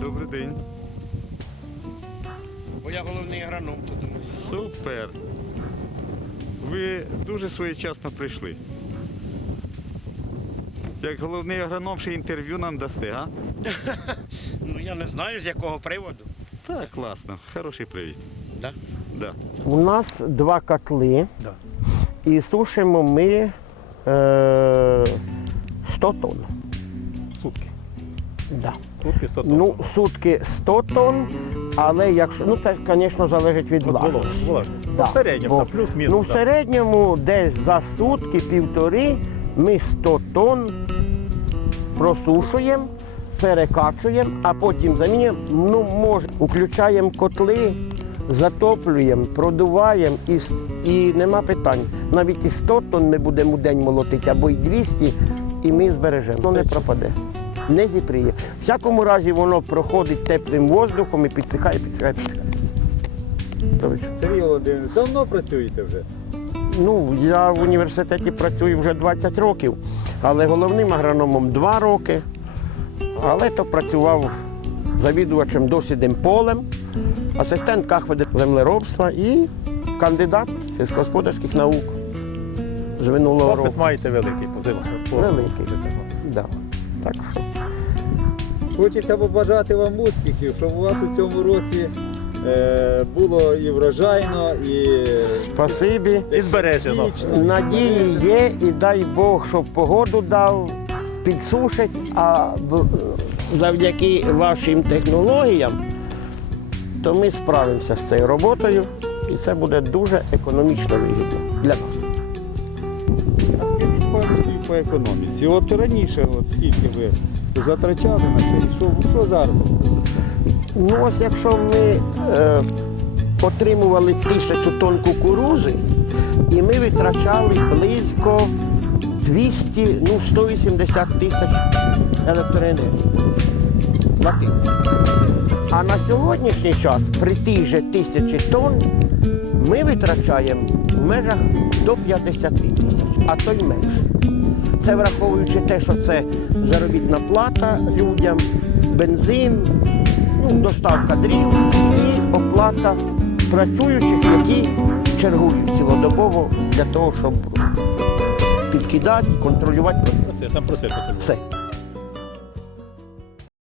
Добрий день. Бо я головний агроном тут. Супер. Ви дуже своєчасно прийшли. Як головний агроном ще інтерв'ю нам дасте, а? Ну я не знаю з якого приводу. Так, класно. Хороший привіт. Да? Да. У нас 2 котли, Да. і сушимо ми 100 тонн. Сутки. Да. Сутки 100 тонн. Ну, сутки 100 тонн, але якщо, ну це, звісно, залежить від влажності. Да. В середньому, Бо, плюс-мінус. ну, в середньому десь за сутки, півтори, ми 100 тонн просушуємо, перекачуємо, а потім замінюємо, ну, може, включаємо котли, затоплюємо, продуваємо і нема питань. Навіть і 100 тонн ми будемо у день молотити, або й 200, і ми збережемо. Воно не пропаде, не зіпріє. В всякому разі воно проходить теплим воздухом і підсихає. Сергій Володимирович, давно працюєте вже? Ну, я в університеті працюю вже 20 років, але головним агрономом 2 роки. Але то працював завідувачем дослідним полем, асистент кафедри землеробства і кандидат сільськогосподарських наук з минулого року. Опит маєте великий Великий. Да. Так що. Хочеться побажати вам успіхів, щоб у вас у цьому році було і врожайно, і Спасибі. і збережено. Надії є і дай Бог, щоб погоду дав, підсушить, а завдяки вашим технологіям, то ми справимося з цією роботою і це буде дуже економічно вигідно для нас. А скажіть пару слів по економіці. От раніше, скільки ви затрачали на це, що зараз? Ну ось якщо ми отримували 1000 тонн кукурузи, і ми витрачали близько 180 тисяч електроенергії. А на сьогоднішній час при тій же 1000 тонн ми витрачаємо в межах до 50 тисяч, а то й менше. Це враховуючи те, що це заробітна плата людям, бензин, доставка дрів і оплата працюючих, які чергують цілодобово для того, щоб підкидати, контролювати Там процес. це.